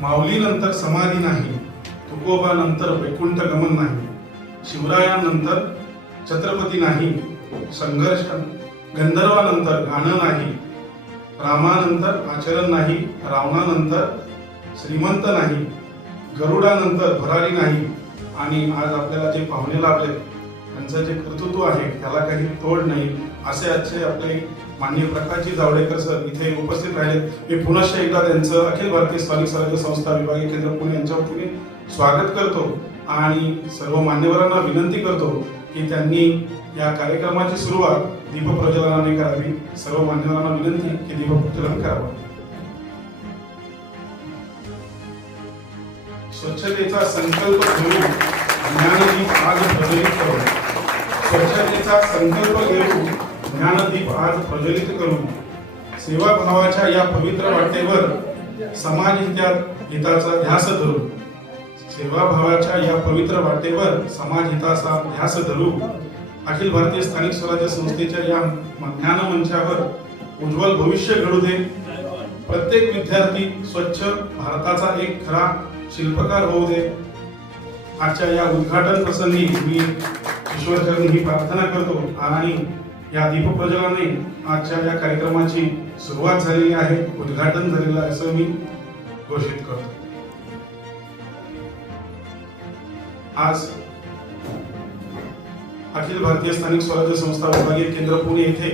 माऊलीनंतर समाधी नाही, तुकोबानंतर वैकुंठ गमन नाही, शिवरायानंतर छत्रपती नाही, संघर्ष गंधर्वानंतर गाणं नाही, रामानंतर आचरण नाही, रावणानंतर श्रीमंत नाही, गरुडानंतर भरारी नाही. आणि आज आपल्याला जे पाहुणे लाभले त्यांचं जे कर्तृत्व आहे त्याला काही तोड नाही, असे आजचे आपले माननीय प्रकाशजी जावडेकर सर इथे उपस्थित राहिले. मी पुन्हा एकदा त्यांचं अखिल भारतीय स्थानिक स्वराज्य संस्था विभागीय केंद्र पुणे यांच्या वतीने स्वागत करतो आणि सर्व मान्यवरांना विनंती करतो की त्यांनी या कार्यक्रमाची सुरुवात दीपप्रज्वलनाने करावी. सर्व मान्यवरांना विनंती की दीपप्रज्वलन करावं. स्वच्छतेचा संकल्प घेऊन ज्ञानदीप आज प्रज्वलित करू. स्वच्छतेचा संकल्प घेऊन ज्ञानदीप आज प्रज्वलित करू. सेवाभावाच्या या पवित्र वाटेवर समाज हिताचा ध्यास धरू. सेवाभावाच्या या पवित्र वाटेवर समाज हिताचा ध्यास धरू. अखिल भारतीय स्थानिक स्वराज्य संस्थेच्या या ज्ञान मंचावर उज्ज्वल भविष्य घडू दे. प्रत्येक विद्यार्थी स्वच्छ भारताचा एक खरा शिल्पकार होऊ दे. आजच्या या उद्घाटन प्रसंगी मी ईश्वरचरणी ही प्रार्थना करतो आणि या दीपप्रज्वलनाने आजच्या या कार्यक्रमाची सुरुवात झालेली आहे, उद्घाटन झालेलं आहे असं मी घोषित करतो. आज अखिल भारतीय स्थानिक स्वराज्य संस्था विभागीय केंद्र पुणे येथे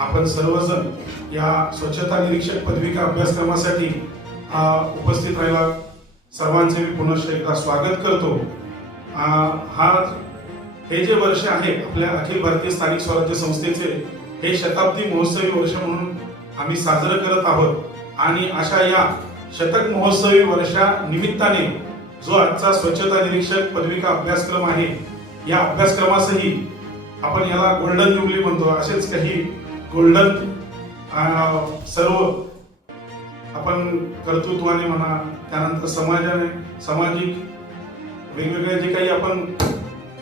आपण सर्वजण या स्वच्छता निरीक्षक पदविका अभ्यासक्रमासाठी उपस्थित राहिला. सर्वांचे मी पुनश्च एकदा स्वागत करतो. हे जे वर्ष आहे आपल्या अखिल भारतीय स्थानिक स्वराज्य संस्थेचे हे शताब्दी महोत्सवी वर्ष म्हणून आम्ही साजरं करत आहोत आणि अशा या शतक महोत्सवी वर्षा निमित्ताने जो आजचा स्वच्छता निरीक्षक पदविका अभ्यासक्रम आहे या अभ्यासक्रमासही आपण याला गोल्डन जुबली म्हणतो. असेच काही गोल्डन सर्व आपण कर्तृत्वाने म्हणा, त्यानंतर सामाजिक वेगवेगळे जे काही आपण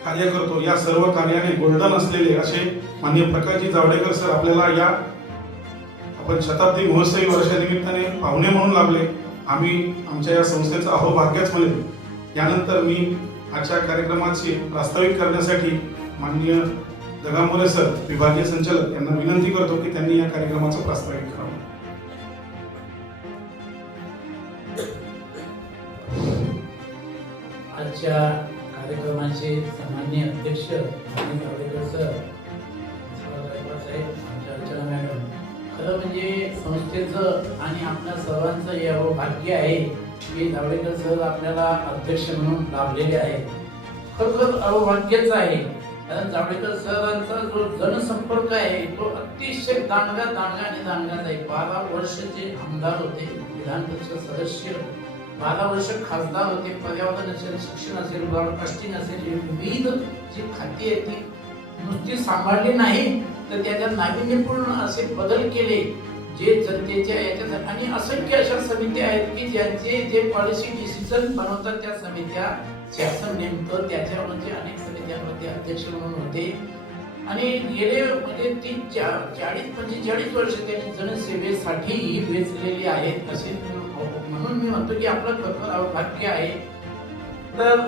कार्य करतो या सर्व कार्याने गोल्डन असलेले असे माननीय प्रकाशजी जावडेकर सर आपल्याला या आपण शताब्दी महोत्सवी वर्षानिमित्ताने पाहुणे म्हणून लाभले. आम्ही आमच्या या संस्थेचं अहोभाग्यच म्हणेल. यानंतर मी आजच्या कार्यक्रमाची प्रास्ताविक करण्यासाठी माननीय दगामोरे सर विभागीय संचालक यांना विनंती करतो की त्यांनी या कार्यक्रमाचं प्रास्ताविक करावं. आजच्या कार्यक्रमाचे सन्माननीय अध्यक्ष जावडेकर सर, आमच्या अर्चना मॅडम, खरं म्हणजे संस्थेचं आणि आपल्या सर्वांचं हे भाग्य आहे की जावडेकर सर आपल्याला अध्यक्ष म्हणून लाभलेले आहेत. खरोखर अहोभाग्यच आहे, कारण जावडेकर सरांचा जो जनसंपर्क आहे तो अतिशय दांडगा आहे. 12 वर्षाचे आमदार होते, विधान परिषद सदस्य, 12 वर्ष खासदार होते. पर्यावरण असेल, शिक्षण असेल, ब्रॉडकास्टिंग असेल, विविध जी खाती आहेत ती नुसती सांभाळली नाही तर त्याच्यात नाविन्यपूर्ण असे बदल केले जे जनतेच्या याच्यात. आणि असंख्य अशा समित्या आहेत की ज्यांचे जे पॉलिसी डिसिजन बनवतात त्या समित्या शासन नेमकं त्याच्यामध्ये अनेक समित्यांमध्ये अध्यक्ष म्हणून होते. आणि गेले म्हणजे 40-45 वर्ष त्यांनी जनसेवेसाठी वेचलेली आहेत. असे म्हणून मी म्हणतो की आपलं खरोखर अहोभाग्य आहे. तर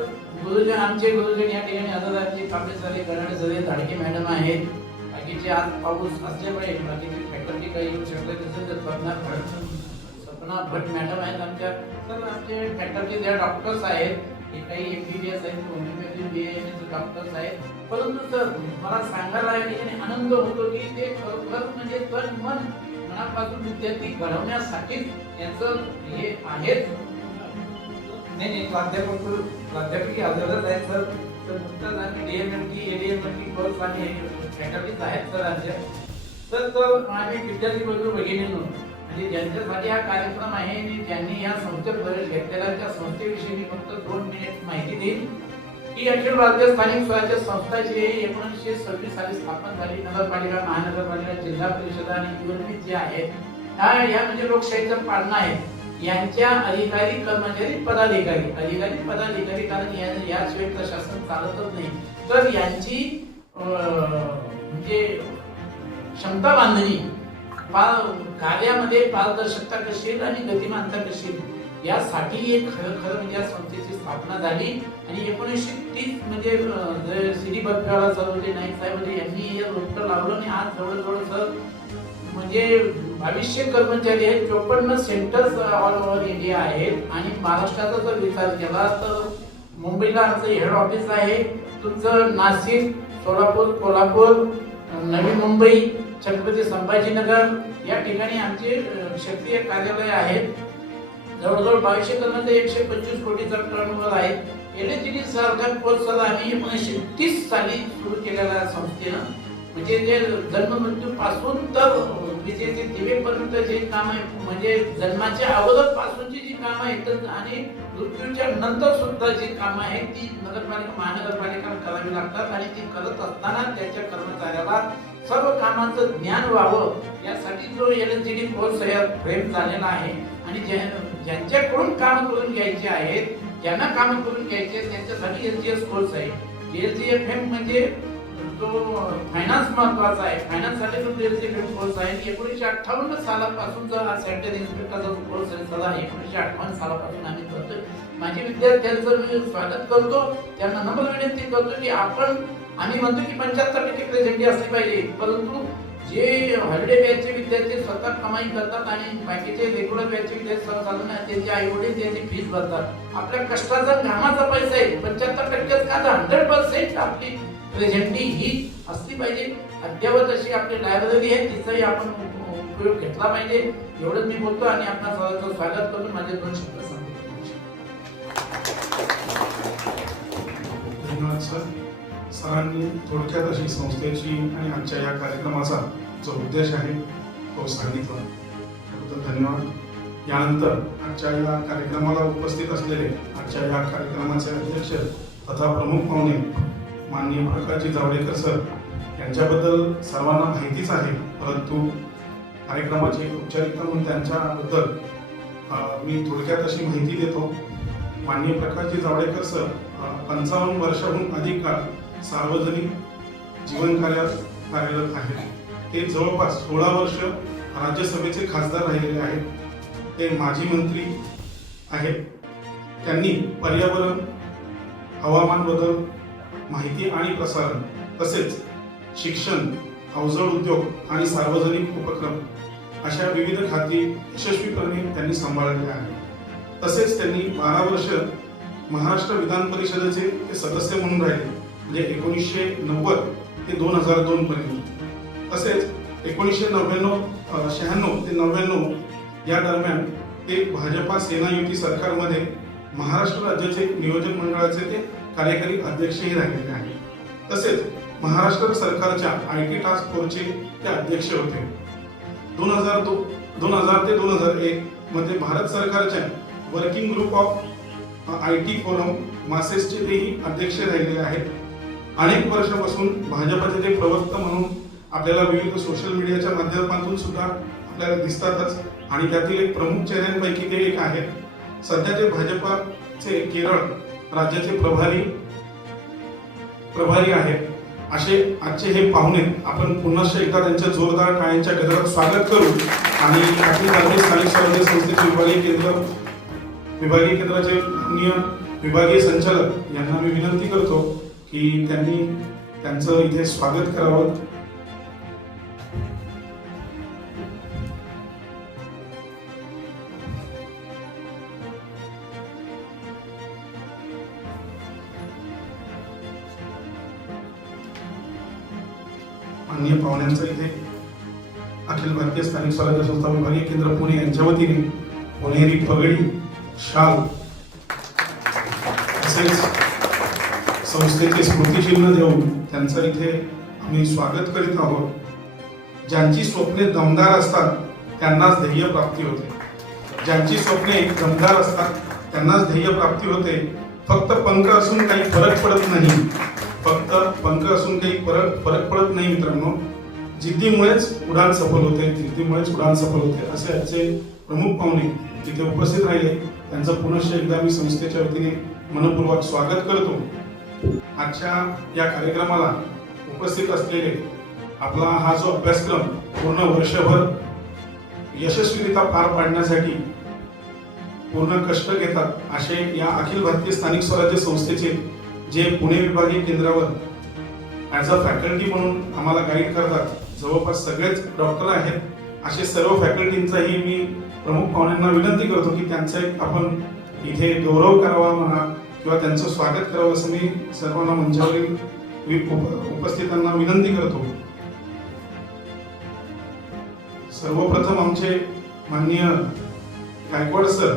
गुरुजन, आमचे गुरुजन या ठिकाणी हजर आहेत. कांबळे झाले, गणाडे झाले, धाडके मॅडम आहेत. बाकीचे आज पाऊस असल्यामुळे बाकीचे फॅकल्टी काही येऊ शकतात. सपना भट मॅडम आहेत आमच्या. तर आमचे फॅकल्टी त्या डॉक्टर्स आहेत, हे काही MBBS आहेत, होमिओपॅथी BAMS डॉक्टर्स आहेत. परंतु सर मला सांगायला या ठिकाणी आनंद होतो की ते खरोखर म्हणजे तन मन मनापासून विद्यार्थी घडवण्यासाठी यांचं हे आहेच. नाही प्राध्यापकी हजरच आहेत सर. तर नुकताच आम्ही DMLT, ADMLT कोर्स आणि फॅकल्टीज आहेत सर आमच्या. तर आम्ही विद्यार्थी भगिनींनो म्हणजे ज्यांच्यासाठी हा कार्यक्रम आहे आणि ज्यांनी या संस्थेत प्रवेश घेतलेला त्या संस्थेविषयी मी फक्त 2 मिनिट माहिती देईन की अखिल भारतीय स्थानिक स्वराज्य संस्था जी 1926 साली स्थापन झाली. नगरपालिका, महानगरपालिका, जिल्हा परिषद आणि निवडणूक जे आहेत या म्हणजे लोकशाहीचं पाळणा आहे. यांच्या अधिकारी, कर्मचारी, पदाधिकारी कारण याशिवाय प्रशासन चालतच नाही. तर यांची म्हणजे क्षमता बांधणी, कार्यामध्ये पारदर्शकता कशी आणि गतिमानता कशी यासाठी एक खरं म्हणजे या संस्थेची स्थापना झाली आणि 1930 म्हणजे सी डी बप्प्याला सरोदे नाईक साहेब यांनी हे रोपटं लावलं आणि आज जवळजवळ सर म्हणजे 2200 कर्मचारी आहेत, 54 सेंटर्स ऑल ओव्हर इंडिया आहेत आणि महाराष्ट्राचा जर विचार केला तर मुंबईला आमचं हेड ऑफिस आहे, तुमचं नाशिक, सोलापूर, कोल्हापूर, नवी मुंबई, छत्रपती संभाजीनगर या ठिकाणी आमचे क्षेत्रीय कार्यालय आहेत. जवळजवळ 2200 कर्मचारी, 125 कोटीचा टर्नओव्हर आहे. LHD सारखा कोर्स आम्ही 1930 साली सुरू केलेला संस्थेनं, म्हणजे जे जन्म मृत्यू पासून तर विजेचे दिवेपर्यंत जे काम आहे, म्हणजे जन्माच्या अगोदर पासूनची जी कामं आहेत आणि मृत्यूच्या नंतर सुद्धा जी कामं आहेत ती नगरपालिका महानगरपालिका करावी लागतात आणि ती करत असताना त्याच्या कर्मचाऱ्याला सर्व कामांचं ज्ञान व्हावं यासाठी जो LHD कोर्स फ्रेम झालेला आहे आणि ज्यांच्याकडून काम करून घ्यायचे आहेत, ज्यांना काम करून घ्यायचे आहेत त्यांच्यासाठी LGS कोर्स आहे. LGFM म्हणजे तो फायनान्स महत्वाचा आहे, फायनान्ससाठी तो LGFM कोर्स आहे. 1958 सालापासूनचा सेंटर इन्स्पेक्टरचा कोर्स आहे, सदा 1958 सालापासून आम्ही करतोय. माझे विद्यार्थ्यांचं मी स्वागत करतो, त्यांना नम्र विनंती करतो की आम्ही म्हणतो की 75% प्रेझेंटी असली पाहिजे, परंतु जे हॉलिडे बॅचचे विद्यार्थी स्वतः कमाई करतात आणि बाकीचे रेग्युलर बॅचचे विद्यार्थी सर्वसाधारण त्यांचे आई वडील त्यांची फीस भरतात. आपल्या कष्टाचा घामाचा पैसा आहे, 75% का 100% आपली प्रेझेंटी ही असली पाहिजे. अद्यावत अशी आपली लायब्ररी आहे, तिचाही आपण उपयोग घेतला पाहिजे. एवढंच मी बोलतो आणि आपल्या सर्वांचं स्वागत करून माझे 2 शब्द सांगतो. धन्यवाद सर. सरांनी थोडक्यात अशी संस्थेची आणि आजच्या या कार्यक्रमाचा जो उद्देश आहे तो सांगितला, त्याबद्दल धन्यवाद. यानंतर आजच्या या कार्यक्रमाला उपस्थित असलेले आजच्या या कार्यक्रमाचे अध्यक्ष तथा प्रमुख पाहुणे माननीय प्रकाशजी जावडेकर सर यांच्याबद्दल सर्वांना माहितीच आहे, परंतु कार्यक्रमाची औपचारिकता म्हणून त्यांच्याबद्दल मी थोडक्यात अशी माहिती देतो. माननीय प्रकाशजी जावडेकर सर 55 वर्षाहून अधिक काळ सार्वजनिक जीवन कार्यात कार्यरत आहेत. ते जवळपास 16 वर्ष राज्यसभेचे खासदार राहिलेले आहेत. ते माजी मंत्री आहेत. त्यांनी पर्यावरण, हवामान बदल, माहिती आणि प्रसारण तसेच शिक्षण, अवजड उद्योग आणि सार्वजनिक उपक्रम अशा विविध खाती यशस्वीपणे त्यांनी सांभाळले आहे. तसेच त्यांनी 12 वर्ष महाराष्ट्र विधान परिषदेचे ते सदस्य म्हणून राहिले, म्हणजे 1990 ते 2002 पर्यंत. तसेच 1996 ते 99 या दरम्यान ते भाजपा सेना युती सरकारमध्ये महाराष्ट्र राज्याचे नियोजन मंडळाचे ते कार्यकारी अध्यक्षही राहिलेले आहेत. तसेच महाराष्ट्र सरकारच्या IT टास्क फोर्सचे ते अध्यक्ष होते. 2000 ते 2001 मध्ये भारत सरकारच्या working group of IT for मासेसचे तेही अध्यक्ष राहिलेले आहेत. अनेक वर्षापासून भाजपचे ते प्रवक्ता म्हणून आपल्याला विविध सोशल मीडियाच्या माध्यमातून सुद्धा आपल्याला दिसतातच आणि त्यातील एक प्रमुख चेहऱ्यांपैकी ते एक आहेत. सध्या ते भाजपचे केरळ राज्याचे प्रभारी आहेत. असे आजचे हे पाहुणे आपण पुन्हा एकदा त्यांच्या जोरदार टाळ्यांच्या गजरात स्वागत करू आणि अखिल भारतीय स्थानिक स्वराज्य संस्थेचे विभागीय केंद्राचे विभागीय संचालक यांना मी विनंती करतो की त्यांनी त्यांचं इथे स्वागत करावं. माननीय पाहुण्यांचं इथे अखिल भारतीय स्थानिक स्वराज्य संस्था विभागीय केंद्र पुणे यांच्या वतीने पुणेरी पगडी, शाल तसेच संस्थेचे स्मृतिचिन्ह देऊन त्यांचं इथे आम्ही स्वागत करीत आहोत. ज्यांची स्वप्ने दमदार असतात त्यांनाच ध्येय प्राप्ती होते. ज्यांची स्वप्ने दमदार असतात त्यांनाच ध्येय प्राप्ती होते. फक्त पंख असून काही फरक पडत नाही. फक्त पंख असून काही फरक पडत नाही मित्रांनो. जिद्दीमुळेच उडान सफल होते. जिद्दीमुळेच उडान सफल होते. असे आजचे प्रमुख पाहुणे तिथे उपस्थित राहिले. त्यांचं पुनश्च एकदा मी संस्थेच्या वतीने मनपूर्वक स्वागत करतो. आजच्या या कार्यक्रमाला उपस्थित असलेले आपला हा जो अभ्यासक्रम पूर्ण वर्षभर यशस्वीरित्या पार पाडण्यासाठी पूर्ण कष्ट घेतात असे या अखिल भारतीय स्थानिक स्वराज्य संस्थेचे जे पुणे विभागीय केंद्रावर ॲज अ फॅकल्टी म्हणून आम्हाला गाईड करतात, जवळपास सगळेच डॉक्टर आहेत असे सर्व फॅकल्टींचाही मी प्रमुख पाहुण्यांना विनंती करतो की त्यांचा एक आपण इथे गौरव करावा म्हणा किंवा त्यांचं स्वागत करावं असं मी सर्वांना मंचावरील उपस्थितांना विनंती करतो. सर्वप्रथम आमचे माननीय गायकवाड सर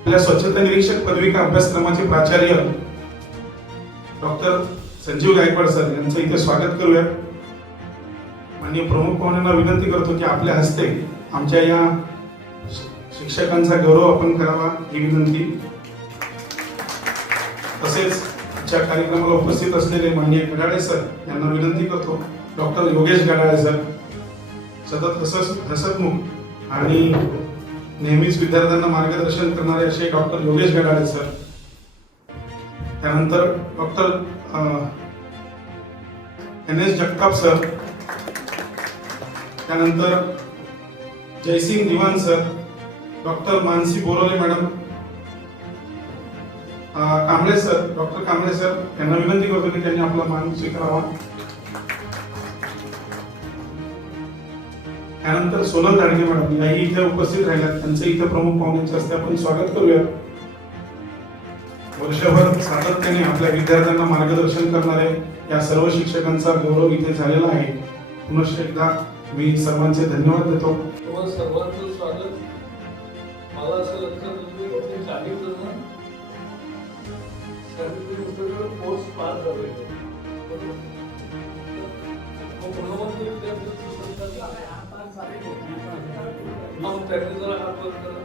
आपल्या स्वच्छता निरीक्षक पदविका अभ्यासक्रमाचे प्राचार्य डॉक्टर संजीव गायकवाड सर यांचं इथे स्वागत करूया. माननीय प्रमुख पाहुण्यांना विनंती करतो की आपल्या हस्ते आमच्या या शिक्षकांचा गौरव आपण करावा ही विनंती. तसेच आजच्या कार्यक्रमाला उपस्थित असलेले माननीय गडाळे सर यांना विनंती करतो, डॉक्टर योगेश गडाळे सर सतत हसतमुख आणि नेहमीच विद्यार्थ्यांना मार्गदर्शन करणारे असे डॉक्टर योगेश गडाळे सर, त्यानंतर डॉक्टर NS जगताप सर, त्यानंतर Jaysing Diwan sir, doctor Mansi Borole madam, Kamble sir, doctor Kamble sir यांना विनंती करतो की त्यांनी आपला मान स्वीकारावा. त्यानंतर सोनल धाडगे मॅडम याही इथे उपस्थित राहिल्यात, त्यांचं इथे प्रमुख पाहुण्यांच्या हस्ते आपण स्वागत करूया. वर्षभर सातत्याने आपल्या विद्यार्थ्यांना मार्गदर्शन करणारे या सर्व शिक्षकांचा गौरव इथे झालेला आहे. पुनश्च एकदा मी सर्वांचे धन्यवाद देतो. तुम्हाला सर्वांचं स्वागत. मला असं लक्षात येतं की काही जण सर्टिफिकेट कोर्स पास झाले, त्यांनी जरा हात वर करा.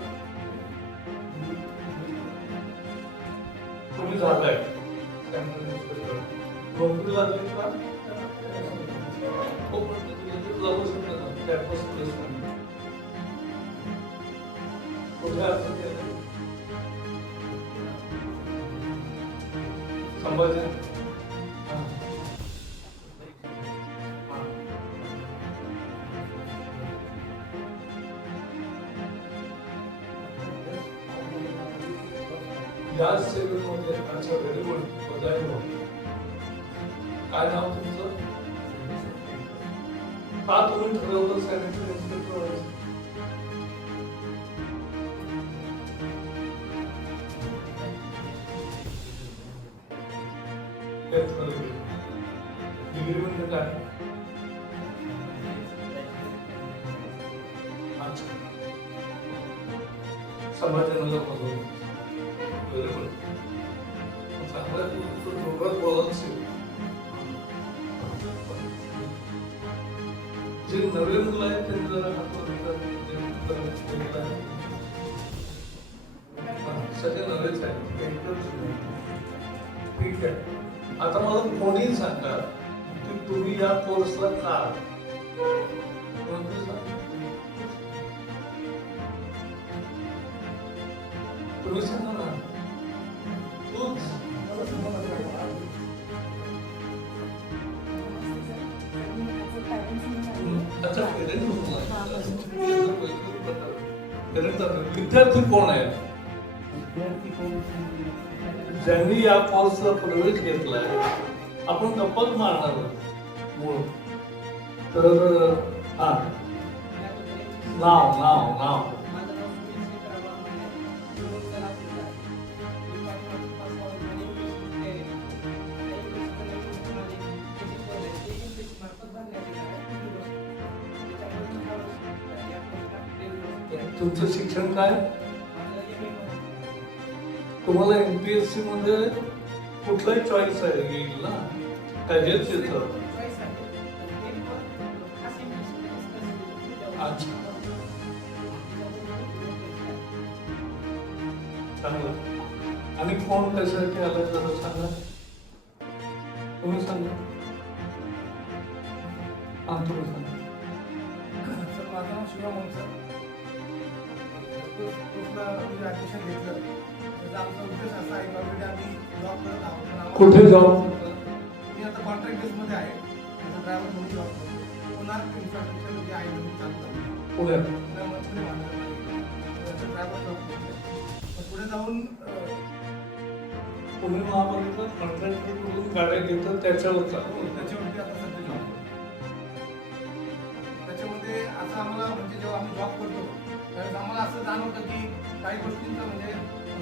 तुम्ही झालाय नोकरी लागली का लागू शकता ना कॅम्पस प्लेसमेंट कुठल्या अर्थ केलं संभाजी या सेवेमध्ये अच्छा व्हेरी गुड बधाई हो. काय नाव तुमचं? का तुम्ही ठरवलं सॅनिटरी इन्स्पेक्टर व्हायचं? डिग्री म्हणजे काय? अच्छा संभाजीनगर मधून व्हेरी गुड. चांगलं जोरात बोलत असेल. जे नवीन मुलं आहेत त्यांनी जरा सगळे नवेच आहेत. ठीक आहे. आता मला कोणी सांगा की तुम्ही या कोर्सला का तुम्ही सांगा ना. तूच अच्छा विद्यार्थी कोण आहे? ज्यांनी या कोर्सला प्रवेश घेतलाय आपण गप्पाच मारणार मूळ. तर हा नाव नाव नाव तुमचं शिक्षण काय? तुम्हाला MPSC मध्ये कुठलाही चॉईस आहे येईल ना? काय हेच येतं? अच्छा चांगलं. आणि कोण कशासाठी आलाय जरा सांगा. तुम्ही सांगा. हा तुम्ही सांगा. माझं नाव शिवम सर. ऍडमिशन घेतलं त्याचा आमचा उद्देश असा आहे की ऑलरेडी आम्ही जॉब करत आहोत. कुठे जॉब? मी आता कॉन्ट्रॅक्ट बेसमध्ये आहे. त्याचा ड्रायव्हर म्हणून जॉब करतो. कोणार्क इन्फ्रास्ट्रक्चर जे आहे मी चालतो पुण्यात. पुण्यामध्ये ड्रायव्हर जॉब करतोय. पण पुढे जाऊन पुणे महापालिका कॉन्ट्रॅक्टरकडून गाड्या घेतात त्याच्यावर चालू त्याच्यावरती आता सध्या जॉब करतो. त्याच्यामध्ये असं आम्हाला म्हणजे जेव्हा आम्ही जॉब करतो त्यावेळेस आम्हाला असं जाणवतं की काही गोष्टींचं म्हणजे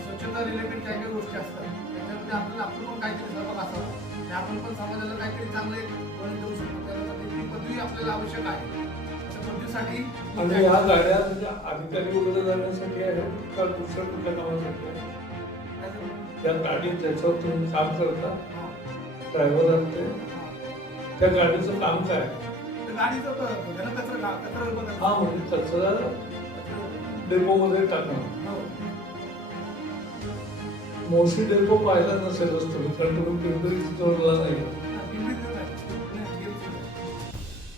स्वच्छता रिलेटेड काही काही गोष्टी असतात त्याच्यामध्ये आपल्याला आपलं पण काहीतरी सहभाग असावा आणि आपण पण समाजाला काहीतरी चांगले वळण देऊ शकतो. त्यासाठी ती पदवी आपल्याला आवश्यक आहे. त्या पदवीसाठी आणि ह्या गाड्या म्हणजे अधिकारी वगैरे जाण्यासाठी आहेत का दुसऱ्या कुठल्या कामासाठी आहे? या गाडी ज्याच्यावर तुम्ही काम करता ड्रायव्हर असते त्या गाडीचं काम काय? गाडीचं कचरा बघा. हा म्हणजे कचरा डेपो मध्ये टाकणं. हो. मोशी डेपो पाहिला नसेलच तुम्ही कारण तुम्ही पिंपरी चिंचवडला नाही.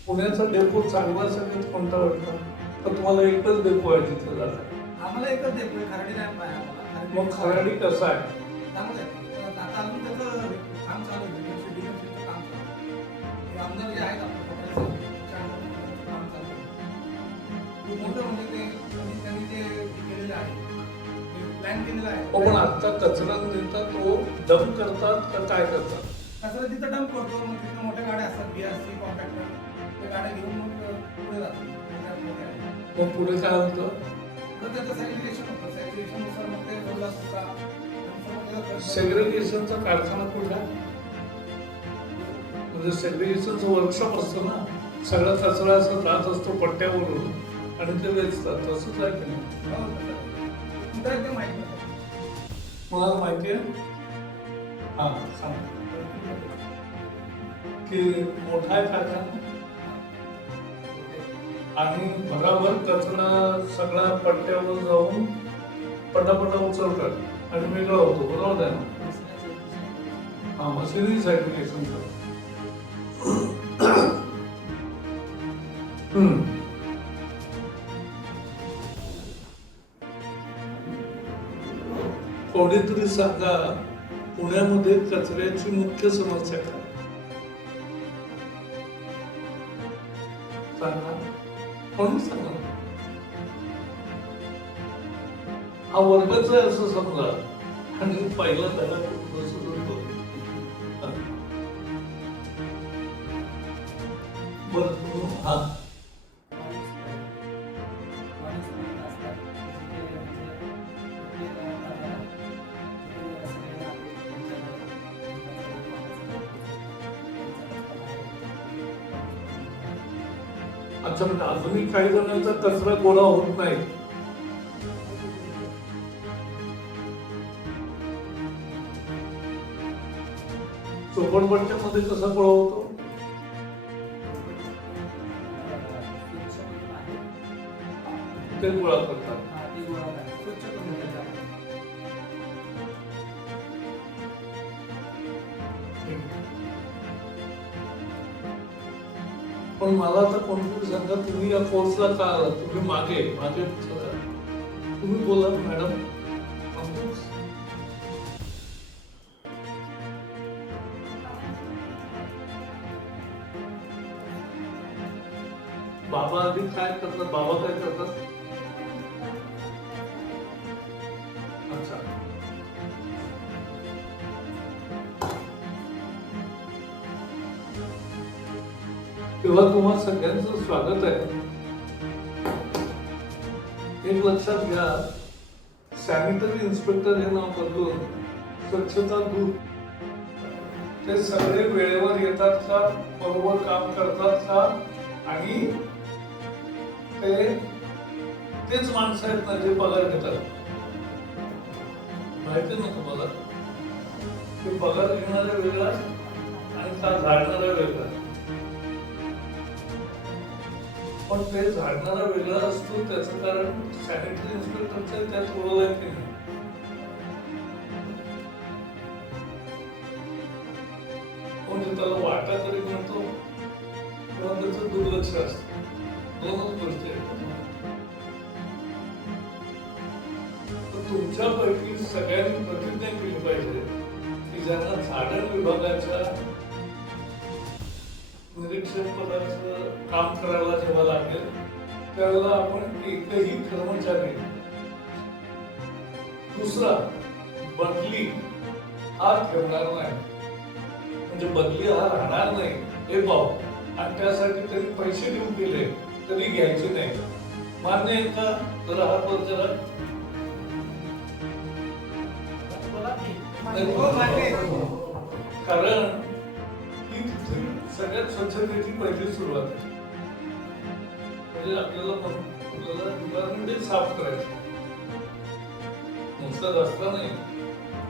पुण्याचा डेपो चांगला सगळ्यात कोणता वाटतं? तर तुम्हाला एकच डेपो आहे तिथे जाता. आम्हाला एकच देतोय खराडी रॅम्प आहे आम्हाला. मग खराडी कसा आहे? चांगलं आहे. आता अजून त्याचं काम चालू आहे. डिलिव्हरीचं काम चालू आहे. हे आमदार जे आहेत आपले पटेल साहेब, त्यांच्या काम चालू आहे. खूप मोठं म्हणजे ते त्यांनी जे केलेलं आहे प्लॅन केलेला आहे. हो पण आता कचरा नेता तो डंप करतात का काय करतात? कचरा तिथं डंप करतो मग तिथं मोठ्या गाड्या असतात BRC कॉम्पॅक्टर त्या गाड्या घेऊन मग पुढे जातात. मग पुढे काय होतं? तर त्याचं सॅग्रिगेशन होतं. सॅग्रिगेशननुसार मग ते बोलला सुद्धा सेग्रिगेशनचा कारखाना कुठे आहे? म्हणजे सेग्रिगेशनचं वर्कशॉप असतं ना सगळा कचरा असं जात असतो पट्ट्यावरून आणि ते वेचतात तसंच आहे की नाही? ते माहिती नाही. मला माहिती आहे हा सांग की मोठा आहे कारखाना आणि बराबर कचरा सगळा पट्ट्यावर जाऊन पटापटा उचलतात आणि वेगळा होतो बरोबर आहे ना? हा मशिनरी सॅग्रिगेशनचं. कोणीतरी सांगा पुण्यामध्ये कचऱ्याची मुख्य समस्या काय? सांगा कोणी सांगा. हा वर्गच आहे असं समजा आणि पहिला त्याला बसत होतो. बरं हा अच्छा म्हणजे अजूनही काही जणांचा कचरा गोळा होत नाही. चोपडपट्ट्यामध्ये कसा गोळा होतो? ते गोळा करतात. पण मला आता कोणतरी सांगा तुम्ही या कोर्सला का आलात? तुम्ही मागे मागे तुम्ही बोला मॅडम. बाबा आधी काय करतात? बाबा काय करतात? अच्छा तेव्हा तुम्हा सगळ्यांचं स्वागत आहे. एक लक्षात घ्या सॅनिटरी इन्स्पेक्टर हे नाव बदलून स्वच्छता दूत ते सगळे वेळेवर येतात का? बरोबर काम करतात का? आणि तेच माणसं आहेत ना जे पगार घेतात. माहिती ना तुम्हाला ते पगार घेणारा वेगळा आणि का झाडणारा वेगळा. पण ते झाडणारा वेगळा असतो त्याचं कारण सॅनिटरी इन्स्पेक्टरचं त्यात रोल आहे की नाही. म्हणजे त्याला वाटा तरी मिळतो किंवा त्याचं दुर्लक्ष असतं. दोनच गोष्टी आहेत. तर तुमच्यापैकी सगळ्यांनी प्रतिज्ञा केली पाहिजे की ज्यांना झाडण विभागाच्या निरीक्षक पदाचं काम करायला जेव्हा लागेल त्यावेळेला आपण एकही कर्मचारी दुसरा, बदली हा ठेवणार नाही, म्हणजे बदली हा राहणार नाही हे भाव, आणि त्यासाठी तरी पैसे देऊन गेले तरी घ्यायचे नाही. मान्य आहे का? जरा हात वर जरा. कारण ही तिथली सगळ्यात स्वच्छतेची पहिली सुरुवात आहे. म्हणजे आपल्याला डिपार्टमेंट साफ करायचं, नुसतं रस्ता नाही,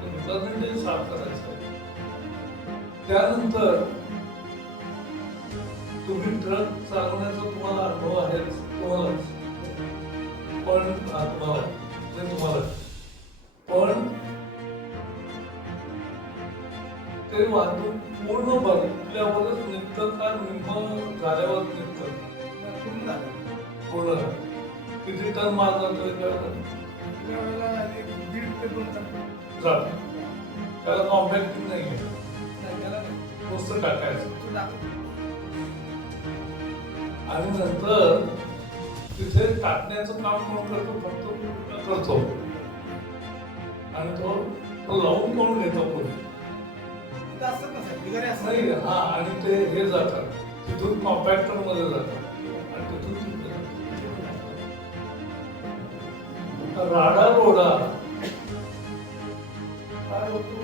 डिपार्टमेंट साफ करायचं. त्यानंतर तुम्ही ट्रक चालवण्याचा तुम्हाला अनुभव आहेच, तुम्हालाच पण तुम्हाला पण ते वाहतूक पूर्ण भरल्यावरच निघतं का निम्म झाल्यावर निघतं? पूर्ण किती टन माल जातोय वेळेला 1.5 ते 2 टन जात, त्याला कॉम्पॅक्टिंग नाही आहे, त्याला नाही. नुसतं टाकायचं. तो दाखव. आणि नंतर तिथे टाकण्याचं काम कोण करतो? फक्त करतो, आणि तो लावून कोण घेतो पुढे? तिथं असतं ना साहेब, बिगारी असतं. नाही. हा, आणि ते हे जातात तिथून कॉम्पॅक्टर मध्ये जातात, आणि तिथून तिथे राडा रोडा काय होतो?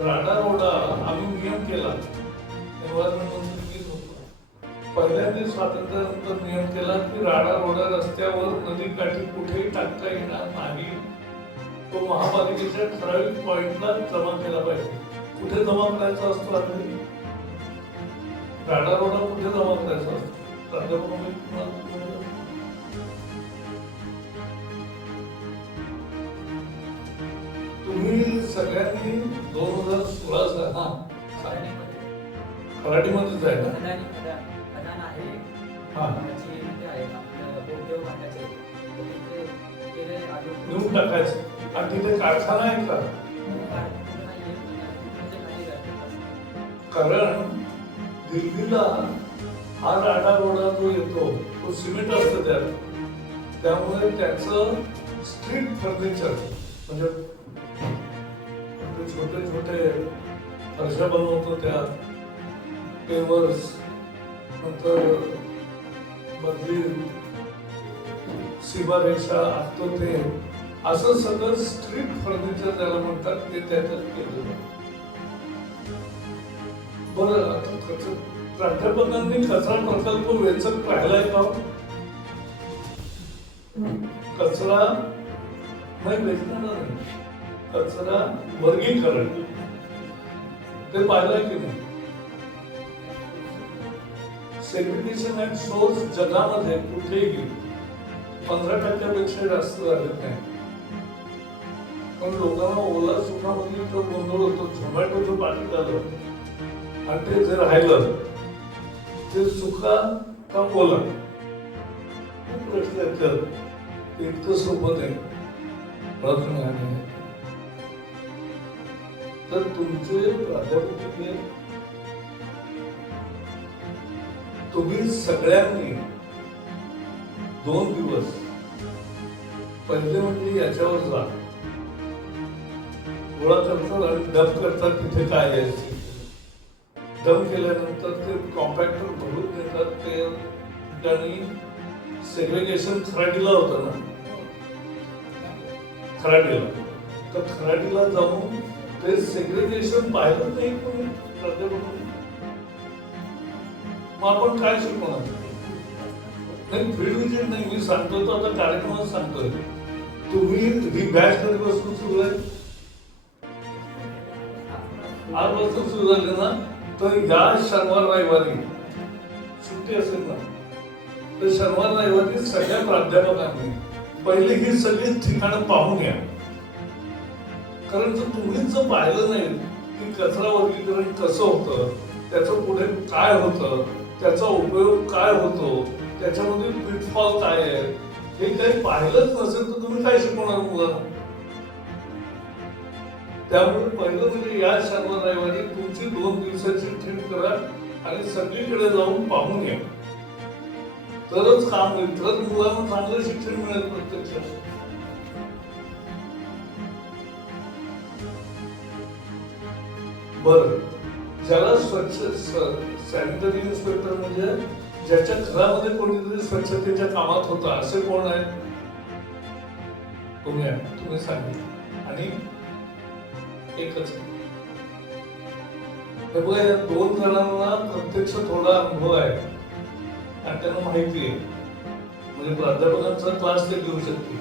राडा रोडा आम्ही नियम केला, एन्व्हायरमेंट मंत्री मीच होतो. पहिल्यांदा स्वातंत्र्यानंतर नियम केला की राडा रोडा रस्त्यावर नदीकाठी कुठेही टाकता येणार नाही. तो महापालिकेच्या ठराविक पॉइंटला जमा केला पाहिजे. कुठे जमा करायचा असतो? आधी राडा रोडा कुठे जमा करायचा असतो? तुम्ही सगळ्यांनी 2016 खराडीमध्येच आहे ना? हा, नेऊन टाकायचं. आणि तिथे कारखाना आहे का? कारण दिल्लीला हा राडा रोडा जो येतो तो सिमेंट असतं त्यात, त्यामुळे त्याचं स्ट्रीट फर्निचर म्हणजे छोटे छोटे फरशा बनवतो, त्यात पेवर्स, नंतर बदली सीमारेषा असतो, ते असं सगळं स्ट्रीट फर्निचर ज्याला म्हणतात ते त्याच्यात केलं. बरं, आता प्राध्यापकांनी कचरा प्रकल्प वेचक पाहिलाय का? कचरा नाही वेचणार नाही, कचरा वर्गीकरण ते पाहिलंय की नाही? सेग्रिगेशन अँड सोर्स जगामध्ये कुठेही 15% जास्त झाले नाही. पण लोकांना ओला सुखामध्ये इतकं गोंधळ होतो, झोमॅटोचं पाकिट आलं आणि ते जे राहिलं ते सुका का ओला, खूप प्रश्न येतात. ते इतकं सोपं नाही. तर तुमचे प्राध्यापक तुम्ही सगळ्यांनी 2 दिवस पहिले म्हणजे याच्यावर जा, गोळा करतात आणि डंप करतात तिथे काय आहे. डंप केल्यानंतर ते कॉम्पॅक्टर भरून देतात. ते ठिकाणी सेग्रिगेशन खराडीला होतं ना, खराडीला, तर खराडीला जाऊन ते सेग्रिगेशन पाहिलं नाही कोणी प्राध्यापकांनी. मग आपण काय शिकवणार? नाही, फील्ड विजिट नाही, मी सांगतो तो आता कार्यक्रमात सांगतोय. तुम्ही ही बॅच कधीपासून सुरू आहे? आजपासून सुरू झाली ना, तर या शनिवार रविवारी सुट्टी असेल ना, तर शनिवार रविवारी सगळ्या प्राध्यापकांनी पहिली ही सगळी ठिकाणं पाहून या. कारण जर तुम्हीच जर पाहिलं नाही की कचरा वर्गीकरण कसं होतं, त्याचं पुढे काय होतं, त्याचा उपयोग काय होतो, त्याच्यामध्ये पिटफॉल काय आहे, हे काही पाहिलंच नसेल तर तुम्ही काय शिकवणार मुलांना? त्यामुळे पहिलं म्हणजे या शनिवार रविवारी तुमची 2 दिवसाची ट्रिप करा आणि सगळीकडे जाऊन पाहून या. तरच काम होईल, तरच मुलांना चांगलं शिक्षण मिळेल प्रत्यक्षात. बरं, ज्याला सॅनिटरी इन्स्पेक्टर म्हणजे ज्याच्या घरामध्ये कोणीतरी स्वच्छतेच्या कामात होता असे कोण आहे? तुम्ही सांगितलं. आणि एकच हे बघा, या 2 जणांना प्रत्यक्ष थोडा अनुभव आहे आणि त्यांना माहिती आहे, म्हणजे प्राध्यापकांचा क्लास ते घेऊ शकते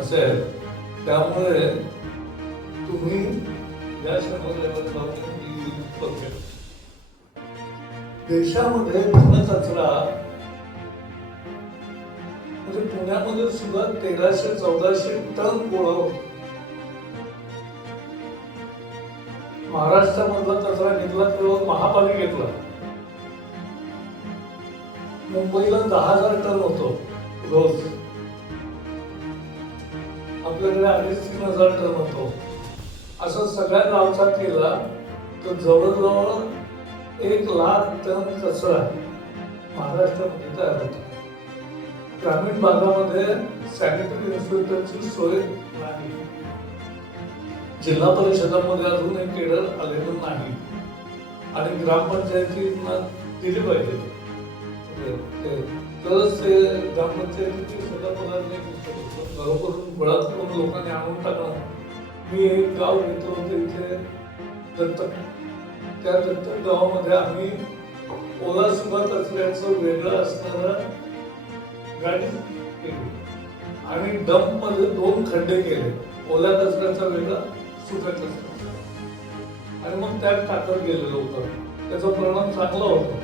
असे आहे. त्यामुळे तुम्ही या समस्येवर जाऊन देशामध्ये घनकचरा म्हणजे पुण्यामध्ये सुद्धा 1300-1400 टन गोळा होतो. महाराष्ट्रामधला कचरा घेतला केवळ महापालिकेतला मुंबईला 10,000 टन होतो रोज. आपल्याकडे 2,500-3,000 टन होतो. असं सगळ्या गावचा केला तर जवळजवळ 1,00,000 टन कचरा महाराष्ट्रामध्ये तयार होतो. ग्रामीण भागामध्ये सॅनिटरी इन्स्पेक्टरची सोय नाही. जिल्हा परिषदामध्ये अजून एक केडर आलेलं नाही आणि ग्रामपंचायतींना दिली पाहिजे. तरच ते ग्रामपंचायतीची सगळ्या पदार्थ घरोघरून गोळा करून लोकांनी आणून टाकणं. मी एक गाव घेतलं होतं इथे दत्तक. त्या दत्तक गावामध्ये आम्ही ओला सुका कचऱ्याचं वेगळं असणारं गाडी केली आणि डंप मध्ये 2 खड्डे केले, ओल्या कचऱ्याचा वेगळा, सुका कचऱ्याचा, आणि मग त्यात टाकत गेले लोक. त्याचा परिणाम चांगला होतो,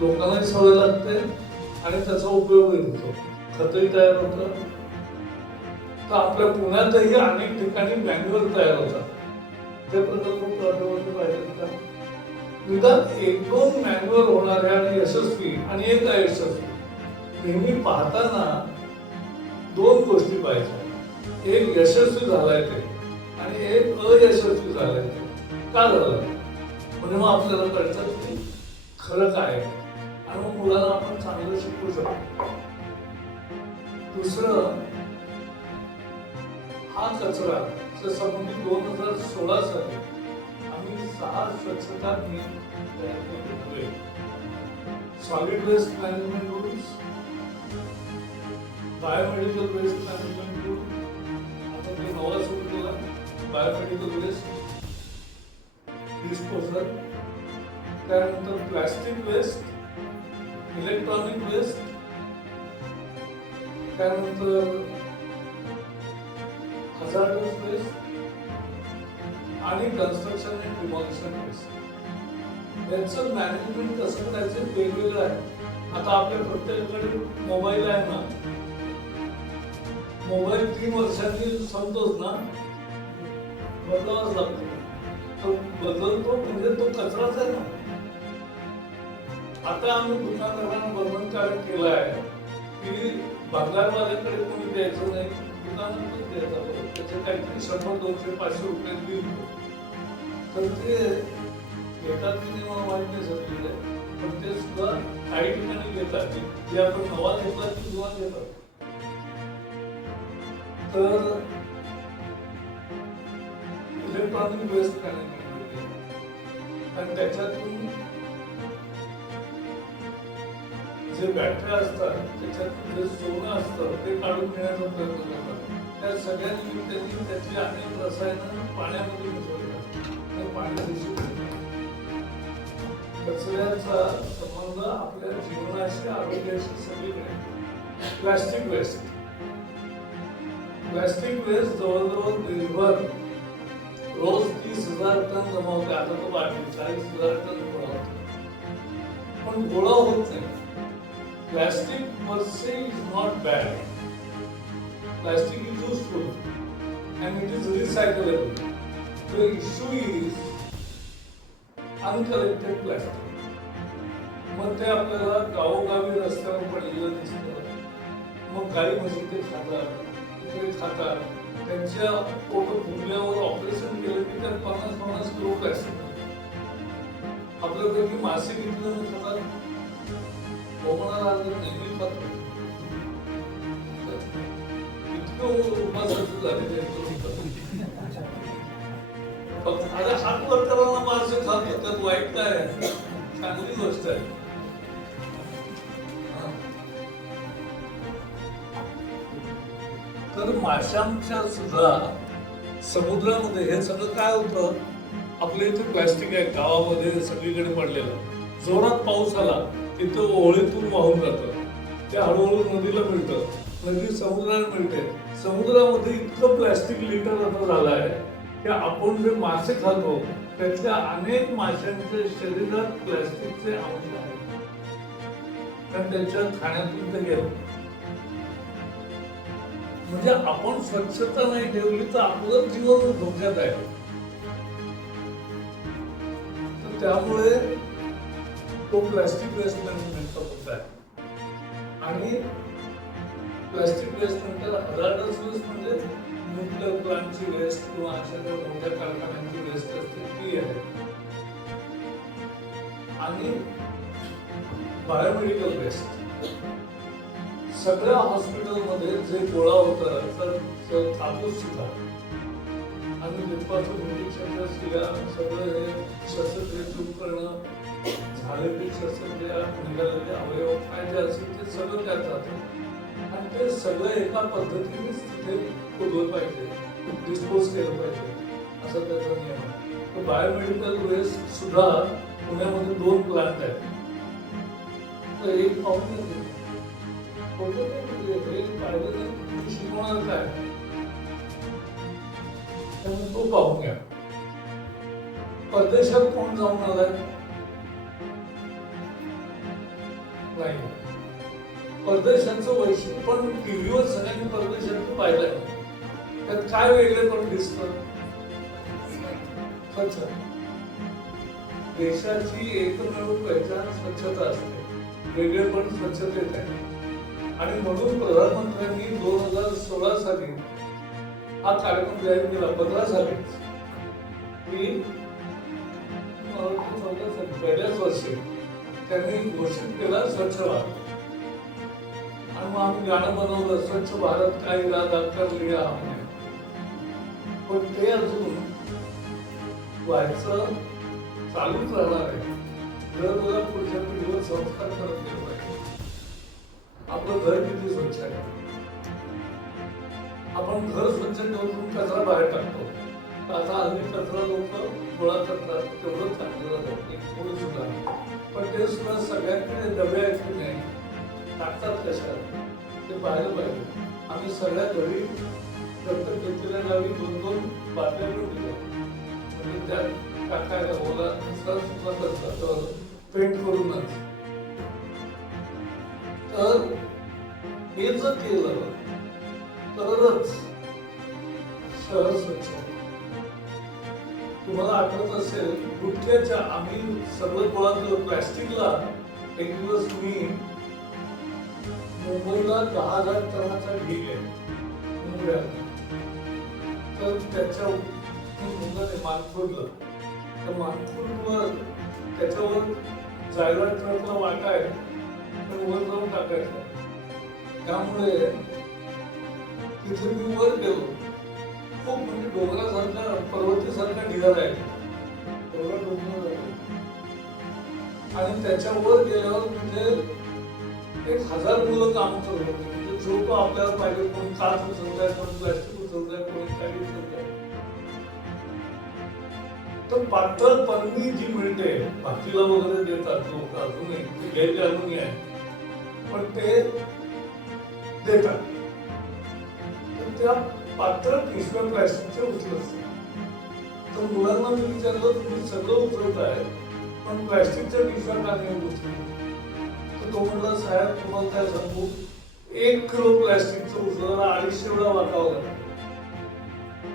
लोकांनाही सवय लागते आणि त्याचा उपयोगही होतो, खतही तयार होतं. तर आपल्या पुण्यातही अनेक ठिकाणी मॅन्युअल तयार होतात. ते प्रकल्प पाहिजे का? निदान 1-2 मॅन्युअल होणारे आणि यशस्वी आणि एक अयशस्वी नेहमी पाहताना 2 गोष्टी पाहिजे. एक यशस्वी झालाय ते आणि एक अयशस्वी झालाय ते. का झालं? म्हणजे मग आपल्याला कळतं की खरं काय आणि मग मुलांना आपण चांगलं शिकवू शकतो. दुसरं, हा कचरा संबंधित 2016 साली आम्ही 6 स्वच्छता नियम तयार केले. Solid waste management rules, biomedical waste management rule, आता ते नवा सुरू केला, बायोमेडिकल वेस्ट डिस्पोजल, त्यानंतर प्लास्टिक वेस्ट, इलेक्ट्रॉनिक वेस्ट, त्यानंतर हजार्डस वेस्ट आणि कन्स्ट्रक्शन अँड डिमॉलिशन वेस्ट. याचं मॅनेजमेंट कसं करायचं वेगवेगळं आहे. आता आपल्या प्रत्येकाकडे मोबाईल आहे ना, मोबाईल 3 वर्षांनी संपतोच ना, बदलावाच लागतो. तो बदलतो म्हणजे तो कचराच आहे ना. आता आम्ही दुकानदारांना बंधनकारक केलं आहे की बाजारवाल्याकडे कोणी द्यायचं नाही, दुकानातच द्यायचं. त्याचे काहीतरी 100, 200, 500 रुपये बिल. तर ते घेतात की नाही मला माहित नाही सगळीकडे, पण ते सुद्धा काही ठिकाणी घेतात. जे आपण नवा घेतला ती जुना घेतात. तर इलेक्ट्रॉनिक वेस्ट मॅनेजमेंट आणि त्याच्यातून जे बॅटऱ्या असतात त्याच्यातून जे सोनं असतं ते काढून घेण्याचा प्रयत्न करतात. त्या सगळ्या निमित्ताने त्याची अनेक रसायनं पाण्यामध्ये मिसळतात आणि पाणी दूषित होतं. कचऱ्याचा संबंध आपल्या जीवनाशी, आरोग्याशी सगळीकडे. प्लास्टिक वेस्ट जवळजवळ निर्भर रोज 30,000 टन जमा होते. आता तो 40,000 टन गोळा होतो, पण गोळा होत नाही. Plastic per se is not bad. Plastic is useful and it is recyclable. The issue is uncollected plastic. मग ते आपल्याला गावोगावी रस्त्यावर पडलेलं दिसतं. मग गाई म्हशी ते खातात. त्यांच्या पोट फुगल्यावर ऑपरेशन केलं की त्यात 50-50 किलो प्लास्टिक. आपल्यापैकी मासे घेतलं खातात, कोमणाला नेहमी खातो. इतकं उपासाचं झालेलं आहे. फक्त अरे हात वर करायला माणसं खातो, त्यात वाईट काय आहे? चांगली गोष्ट आहे. हा. तर माशांच्या सुद्धा समुद्रामध्ये हे सगळं काय होतं, आपल्या इथे प्लॅस्टिक आहे गावामध्ये सगळीकडे पडलेलं, जोरात पाऊस आला तिथं ओळीतून वाहून जातं, ते हळूहळू नदीला मिळतं, नदी समुद्राला मिळते. समुद्रामध्ये इतकं प्लॅस्टिक लिटर आता झालं आहे की आपण जे मासे खातो त्यातल्या अनेक माशांच्या शरीरात प्लॅस्टिकचे अंश आहेत, कारण त्यांच्या खाण्यातून ते गेलं. म्हणजे आपण स्वच्छता नाही ठेवली तर आपलं जीवन धोक्यात आहे. तर त्यामुळे तो प्लॅस्टिक वेस्ट मॅनेजमेंटचा मुद्दा आहे. आणि प्लॅस्टिक वेस्ट नंतर हजार्डस वेस्ट म्हणजे न्यूक्लिअर प्लांटची वेस्ट किंवा अशा ज्या मोठ्या कारखान्यांची वेस्ट असते ती आहे. आणि बायोमेडिकल वेस्ट सगळ्या हॉस्पिटलमध्ये जे गोळा होतं तर कापूस सुद्धा आणि लिंबाचं इंजेक्शनच्या सुया सगळं हे शस्त्रक्रियेची उपकरणं झालेली शस्त्रक्रिया निघालेले अवयव काय जे असेल ते सगळं त्यात जातं आणि ते सगळं एका पद्धतीनेच तिथे पुरवलं पाहिजे, डिस्पोज केलं पाहिजे असं त्याचा नियम आहे. तर बायोमेडिकल वेस्ट सुद्धा पुण्यामध्ये 2 प्लांट आहेत. तर एक पाहून शिकवणार काय त्यामुळे तो पाहून घ्या. परदेशात कोण जाऊन आलाय? नाही. परदेशाचं वैशिष्ट्य पण टीव्हीवर सगळ्यांनी परदेशात पाहिलंय. त्यात काय वेगळे पण दिसतं? स्वच्छ. देशाची एकमेव पहिचान स्वच्छता असते, वेगळे पण स्वच्छतेत आहे. आणि म्हणून प्रधानमंत्र्यांनी 2016 साली हा कार्यक्रम जाहीर केला, 15 साली की 14 साली पहिल्याच वर्षी त्यांनी घोषित केला स्वच्छ भारत. आणि मग आम्ही गाणं बनवलं, स्वच्छ भारत का इरादा कर लिया हमने. पण ते अजून व्हायचं चालूच राहणार आहे. जर तुला पुढच्या पिढीवर संस्कार करत गेलो पाहिजे. आपलं घर किती स्वच्छ आहे, आपण घर स्वच्छ ठेवून कचरा बाहेर टाकतो. आता हल्ली कचरा लोक गोळा करतात, तेवढं चांगलं झालं एक थोडं सुद्धा. पण ते सुद्धा सगळ्यांकडे डबे आहेत की नाही, टाकतात कशात ते पाहायला पाहिजे. आम्ही सगळ्या घरी दत्तक घेतलेल्या गावी 2-2 बाटल्या घेऊन दिल्या, म्हणजे त्यात टाकायला ओला सुद्धा करतात पेंट करूनच. तर हे जर केलं तरच शहर स्वच्छ. तुम्हाला आठवत असेल गुटख्याच्या आम्ही सगळं गोळा केलं प्लॅस्टिकला. एक दिवस मी मुंबईला 10,000 टनाचा ढीग आहे मुंबईत, तर त्याच्या मुंबईने मानखुर्दला, तर मानखुर्दवर त्याच्यावर जायला ट्रकला वाटा आहे, तर वर जाऊन टाकायचं. त्यामुळे तिथे मी वर गेलो, खूप म्हणजे डोंगरासारखा पर्वतीसारखा ढिगारा आहे, एवढा डोंगर आहे. आणि त्याच्यावर गेल्यावर तिथे 1000 मुलं काम करत होते. म्हणजे जो तो आपल्याला पाहिजे, कोणी काच उचलताय, कोणी प्लास्टिक उचलताय, कोणी काही उचलताय. तर पातळ पन्नी जी मिळते भाजीला वगैरे देतात लोक, अजूनही घ्यायचे अजूनही आहे, पण ते देतात. तर त्या पातळ पिशव्या प्लॅस्टिकच्या उचलत. तर मुलांना मी विचारलं, तुम्ही सगळं उचलताय पण प्लॅस्टिकच्या पिशव्या का नाही उचलत? तर तो म्हटला, साहेब तुम्हाला काय सांगू, 1 किलो प्लॅस्टिकचं उचलायला 250 एवढा वाटावं लागतं.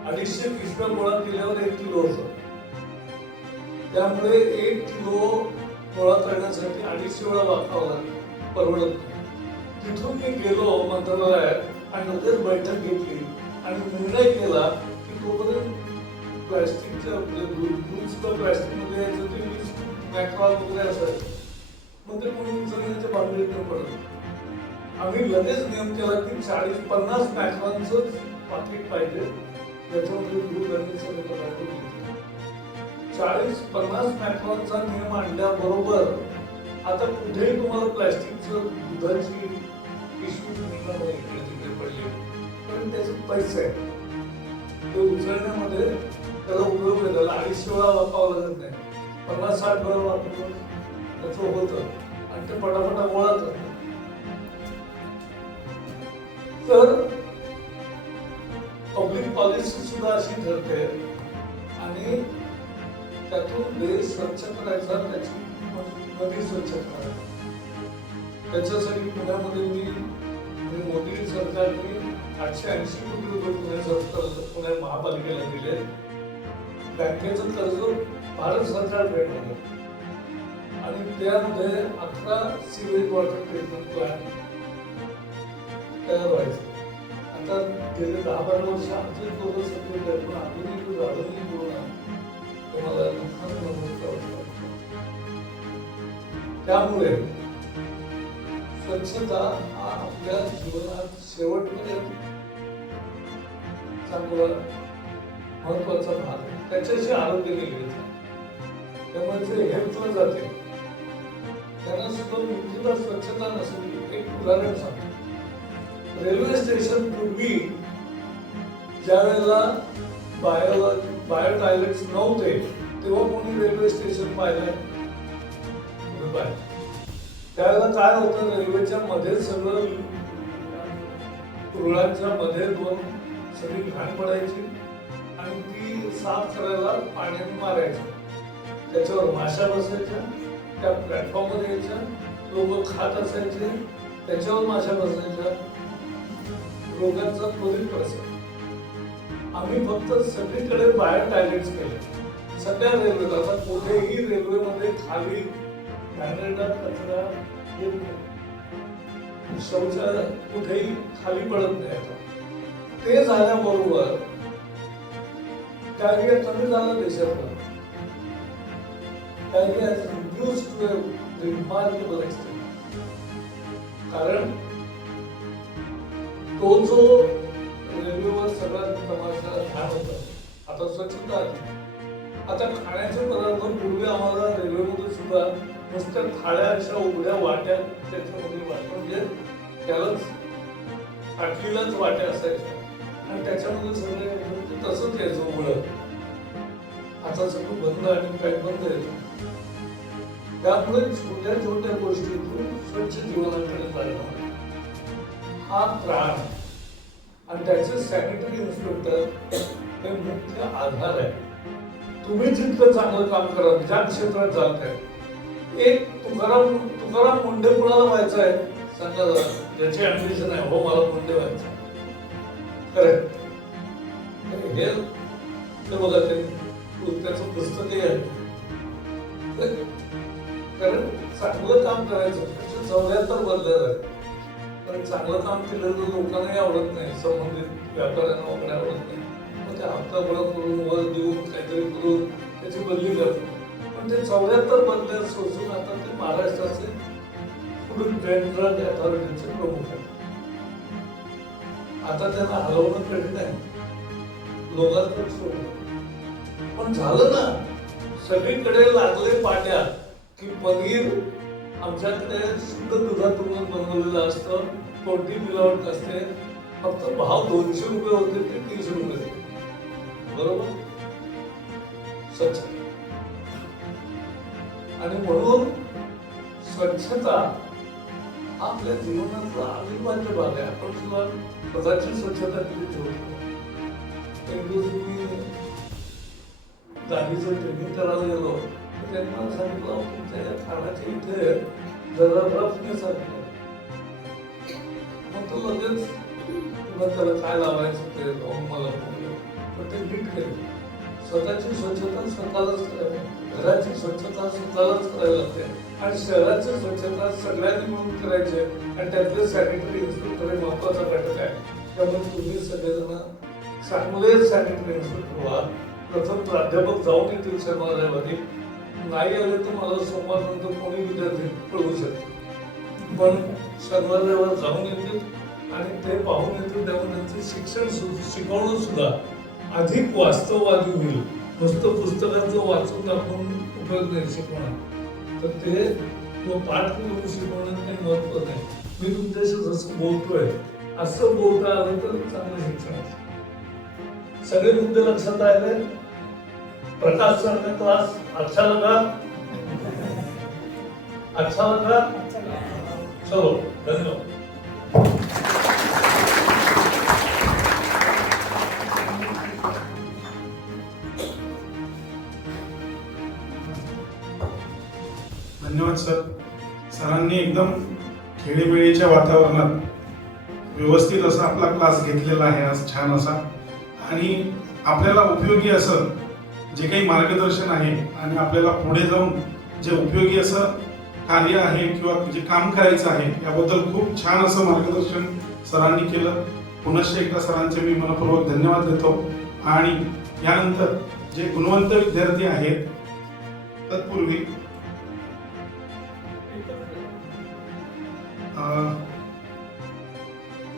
250 पिशव्या गोळा केल्यावर 1 किलो होतं. त्यामुळे 1 किलो गोळा करण्यासाठी 250 वेळा वाकावं लागतं, परवडत नाही. तिथून मी गेलो मंत्रालयात आणि लगेच बैठक घेतली आणि निर्णय केला की तोपर्यंत प्लॅस्टिकच्या दूध सुद्धा प्लॅस्टिकमध्ये यायचं, ते 20 मॅक्रॉन वगैरे असायचं, मग ते कोणी उचलण्याच्या बांधणीत नाही पडत. आम्ही लगेच नियम केला की 40-50 मॅक्रॉनचं पाकिट पाहिजे, त्याच्यामध्ये दूध आणि सगळे पदार्थ घेतले. 40-50 मायक्रॉनचा नियम आणल्याबरोबर आता कुठेही तुम्हाला प्लास्टिकचं दुधाची पिशवी मिळणार नाही इकडे तिकडे पडली, कारण त्याचे पैसे आहे ते उचलण्यामध्ये त्याला उपयोग आहे, त्याला 250 वेळा वापरावं लागत नाही, 50-60 वेळा वापरून त्याचं होतं आणि ते पटापटा गोळा करतात. तर पब्लिक पॉलिसी सुद्धा अशी ठरते आणि त्यातून देश स्वच्छ करायचा, त्याची नदी स्वच्छ करायची. त्याच्यासाठी पुण्यामध्ये मी मोदी सरकारने 880 कोटी रुपये पुण्या महापालिकेला दिले. बँकेचं कर्ज भारत सरकार फेडलं आणि त्यामध्ये 11 सिवेज वॉटर ट्रीटमेंट प्लांट तयार व्हायचे. आता गेले 10-12 वर्ष आमचे लोक सगळे पण अजूनही झाडूनही पूर्ण ते मला त्यामुळे स्वच्छता हा आपल्या जीवनात शेवटपर्यंत चांगला महत्वाचा भाग आहे. त्याच्याशी आरोग्य निगडीत आहे, त्यामुळे जे हेल्थला जाते त्यांना सुद्धा मुख्यतः स्वच्छता नसली. एक उदाहरण सांगतो. रेल्वे स्टेशन पूर्वी ज्या वेळेला बायो टॉयलेट्स नव्हते तेव्हा कोणी रेल्वे स्टेशन पाहिलंय? त्यावेळेला काय होतं, रेल्वेच्या मध्ये सगळं रुळांच्या मध्ये सगळी घाण पडायची आणि ती साफ करायला पाण्याने मारायची. त्याच्यावर माशा बसायच्या, त्या प्लॅटफॉर्म मध्ये यायच्या, लोक खात असायचे, त्याच्यावर माशा बसायच्या, रोगांचा त्वरित प्रसार. आम्ही फक्त सगळीकडे बाहेर टॉयलेट्स केले, सगळ्या रेल्वेला. आता कुठेही रेल्वेमध्ये खाली घाणेरडा कचरा शौचालय कुठेही खाली पडत नाही. आता ते झाल्याबरोबर डायरिया कमी झाला देशातला. Diarrhoea reduce to a remarkable extent. कारण तो जो रेल्वेवर सगळ्यात तमाशा घाण होता, आता स्वच्छता आली. आता खाण्याचे पदार्थ पूर्वी आम्हाला रेल्वेमध्ये सुद्धा नुसत्या थाळ्या अशा उघड्या वाट्या त्याच्यामध्ये वाटत, म्हणजे त्यालाच फाटलीलाच वाट्या असायच्या आणि त्याच्यामध्ये सगळे तसंच यायचं उघडं. आता सगळं बंद आणि पॅक बंद यायचं. त्यामुळे छोट्या छोट्या गोष्टीतून स्वच्छ जीवनाकडे जाणं हा प्राण आणि त्याचे सॅनिटरी इन्स्पेक्टर हे मुख्य आधार आहे. तुम्ही जितकं चांगलं काम करा, ज्या क्षेत्रात जात आहे. एक तुकाराम मुंडे कुणाला व्हायचं आहे सांगा जरा, ज्याची अम्बिशन आहे, हो मला मुंडे व्हायचं करेक्ट. हे बघा, त्याचं पुस्तकही आहे. कारण चांगलं काम करायचं 74 बदलत आहे. पण चांगलं काम केलं तर लोकांनाही आवडत नाही, संबंधित व्यापाऱ्यांना वगैरे आवडत नाही. मग ते हप्ता गोळा करून वर देऊन काहीतरी करून त्याची बदली करतात. पण ते 74 बदल्या सोसून आता ते महाराष्ट्राचे फूड अँड ड्रग अथॉरिटीचे प्रमुख आहेत. आता त्यांना हलवणं कठीण आहे, लोकांकडे सोडलं. पण झालं ना, सगळीकडे लागले पाट्या की पनीर आमच्याकडे शुद्ध दुधातून बनवलेलं असतं, कोणती मिलावट असते. फक्त भाव 200 रुपये होते ते 30 रुपये. बरोबर, स्वच्छ. आणि म्हणून स्वच्छता आपल्या जीवनाचा अविभाज्य भाग आहे. आपण सुद्धा स्वतःची स्वच्छता किती ठेवतो. एक दिवस मी गाडीचं ट्रेनिंग करायला गेलो, त्यांना सांगितलं तुमच्या या खाण्याच्या इथे जरा रफनेस आहे. मग तो लगेच पुन्हा त्याला काय लावायचं ते मला पण ते नीट केलं. स्वतःची स्वच्छता स्वतःलाच करावी, घराची स्वच्छता स्वतःलाच करावी लागते आणि शहराची स्वच्छता सगळ्यांनी मिळून करायची. आणि त्यातले सॅनिटरी इन्स्पेक्टर हे महत्वाचा घटक आहे. त्यामुळे तुम्ही सगळेजण चांगले सॅनिटरी इन्स्पेक्टर व्हा. प्रथम प्राध्यापक जाऊन येतील शनिवारवारी, नाही आले तर मला सोमवार नंतर कोणी विद्यार्थी कळवू शकतो. पण शनिवार जाऊन येतील आणि ते पाहून येतील. त्यामुळे त्यांचे शिक्षण शिकवणं सुद्धा अधिक वास्तववादी होईल नुसतं पुस्तकाचं वाचून दाखवून उपयोग नाही शिकवणार, तर ते पाठ करून शिकवणं काही महत्व नाही. मी तुमच्याशी जसं बोलतोय असं बोलता आलं तर चांगलं शिक्षण असतं. सगळे मुद्दे लक्षात राहिले. प्रकाश सर क्लास अच्छा लगा? अच्छा लगा? चलो धन्यवाद. धन्यवाद सर. सरांनी एकदम खेळीमेळीच्या वातावरणात व्यवस्थित असा आपला क्लास घेतलेला आहे आज, छान असा, आणि आपल्याला उपयोगी असं जे काही मार्गदर्शन आहे आणि आपल्याला पुढे जाऊन जे उपयोगी असं कार्य आहे किंवा जे काम करायचं आहे याबद्दल खूप छान असं मार्गदर्शन सरांनी केलं. पुनश्च एकदा सरांचे मी मनपूर्वक धन्यवाद देतो. आणि यानंतर जे गुणवंत विद्यार्थी आहेत तत्पूर्वी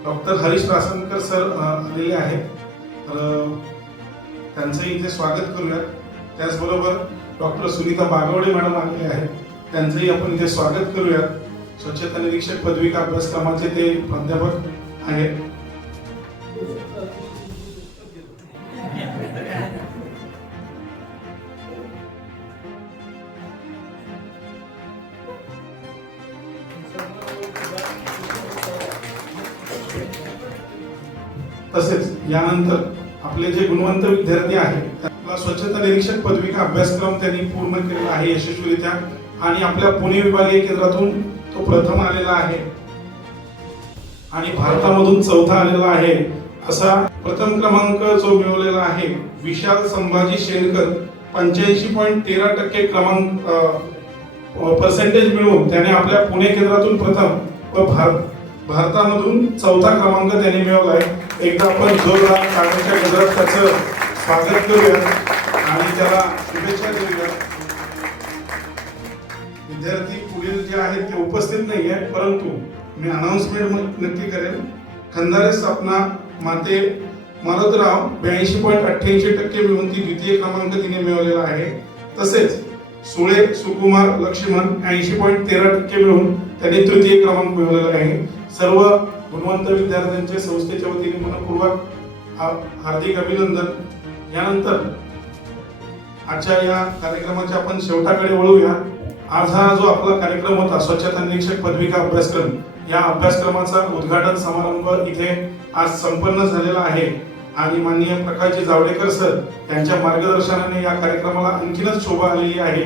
डॉक्टर हरीश रासनकर सर आलेले आहेत, तर त्यांचंही इथे स्वागत करूयात. त्याचबरोबर डॉक्टर सुनीता बागवडे मॅडम आलेले आहेत, त्यांचंही आपण इथे स्वागत करूयात. स्वच्छता निरीक्षक पदविका अभ्यासक्रमाचे ते प्राध्यापक आहेत. तसेच यानंतर आपले जे गुणवंत विद्यार्थी आहेत त्यांना स्वच्छता निरीक्षक पदविका अभ्यासक्रम त्यांनी पूर्ण केलेला आहे यशस्वीरित्या, आणि आपल्या पुणे विभागीय केंद्रातून तो प्रथम आलेला आहे आणि भारतामधून चौथा आलेला आहे. असा प्रथम क्रमांक जो मिळवलेला आहे विशाल संभाजी शेरकर, 85.13% क्रमांक पर्सेंटेज मिळवून त्याने आपल्या पुणे केंद्रातून प्रथम व भारतामधून चौथा क्रमांक त्याने मिळवला आहे. एकदा आपण जोरदार टाळ्यांच्या गजरात त्याचं स्वागत करूया आणि त्याला शुभेच्छा देऊया. विद्यार्थी पुढील जे आहेत ते उपस्थित नाही आहे, परंतु मी अनाउन्समेंट नक्की करेन. खंदारे स्थापना माते मारोतराव 82.88% मिळवून ती द्वितीय क्रमांक तिने मिळवलेला आहे. तसेच सुळे सुकुमार लक्ष्मण 80.13% मिळवून त्यांनी तृतीय क्रमांक मिळवलेला आहे. सर्व गुणवंत विद्यार्थ्यांचे संस्थेच्या वतीने मनपूर्वक हार्दिक अभिनंदन. यानंतर आजच्या या कार्यक्रमाच्या आपण शेवटाकडे वळूया. आज हा जो आपला कार्यक्रम होता स्वच्छता निरीक्षक पदविका अभ्यासक्रम, या अभ्यासक्रमाचा उद्घाटन समारंभ इथे आज संपन्न झालेला आहे आणि माननीय प्रकाशजी जावडेकर सर यांच्या मार्गदर्शनाने या कार्यक्रमाला आणखीनच शोभा आलेली आहे.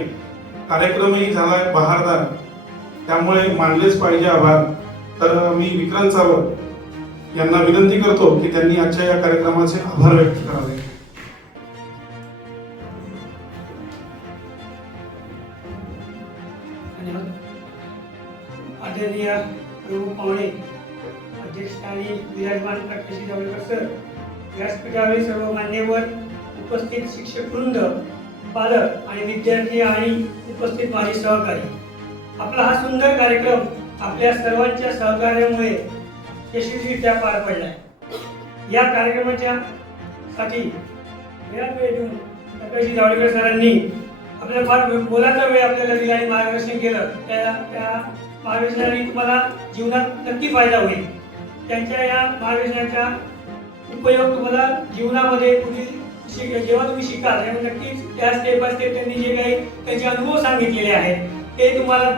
कार्यक्रमही झालाय बहारदार, त्यामुळे मानलेच पाहिजे आभार. तर मी विक्रांत सावंत यांना विनंती करतो की त्यांनी आजच्या या कार्यक्रमाचे आभार व्यक्त करावे. आदरणीय प्रमुख पाहुणे, अध्यक्षस्थानी विराजमान प्रकाशजी जावडेकर सर, व्यासपीठावरील सर्व मान्यवर, उपस्थित शिक्षक वृंद, पालक आणि विद्यार्थी आणि उपस्थित माझे सहकारी, आपला हा सुंदर कार्यक्रम आपल्या सर्वांच्या सहकार्यामुळे यशस्वीरित्या पार पडलाय. या कार्यक्रमाच्या साठी वेळात वेळ देऊन प्रकाशजी जावडेकर सरांनी आपल्याला फार मोलाचा वेळ आपल्याला दिला आणि मार्गदर्शन केलं. त्या मार्गदर्शनाने तुम्हाला जीवनात नक्की फायदा होईल. त्यांच्या या मार्गदर्शनाचा उपयोग तुम्हाला जीवनामध्ये पुढील जेव्हा तुम्ही शिकाल तेव्हा नक्कीच त्या स्टेप बाय स्टेप त्यांनी जे काही त्यांचे अनुभव सांगितलेले आहेत ते तुम्हाला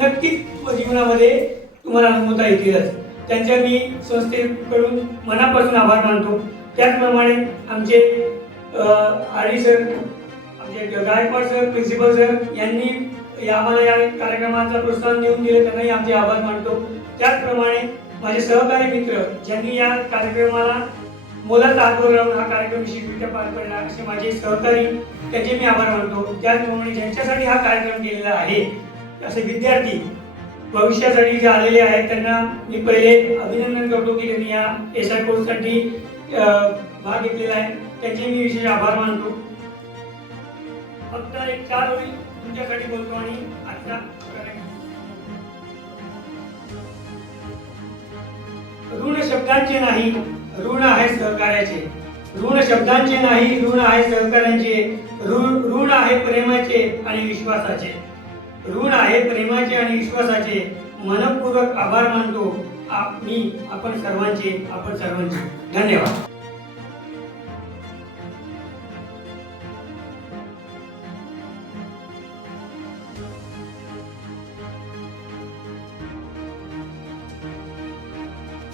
नक्कीच जीवनामध्ये तुम्हाला अनुभवता येतीलच. त्यांच्या मी संस्थेकडून मनापासून आभार मानतो. त्याचप्रमाणे आमचे आरडी सर, आमचे गायकवाड सर, प्रिन्सिपल सर यांनी आम्हाला या कार्यक्रमाचा प्रोत्साहन देऊन दिले, त्यांनाही आमचे आभार मानतो. त्याचप्रमाणे माझे सहकारी मित्र ज्यांनी या कार्यक्रमाला मोलाचा हातभार लावून हा कार्यक्रम यशस्वीरित्या पार पडला असे माझे सहकारी, त्यांचे मी आभार मानतो. त्याचप्रमाणे ज्यांच्यासाठी हा कार्यक्रम केलेला आहे असे विद्यार्थी भविष्यासाठी जे आलेले आहेत त्यांना मी पहिले अभिनंदन करतो की त्यांनी या एसआय कोर्ससाठी भाग घेतलेला आहे. त्यांचे मी विशेष आभार मानतो. फक्त एक 4 ओळी तुमच्यासाठी बोलतो आणि आजचा ऋण शब्दांचे नाही, ऋण आहे सहकार्याचे. ऋण शब्दांचे नाही, ऋण आहे सहकार्यांचे, ऋण आहे प्रेमाचे आणि विश्वासाचे. ऋण आहे प्रेमाचे आणि विश्वासाचे. मनपूर्वक आभार मानतो आपण सर्वांचे. धन्यवाद.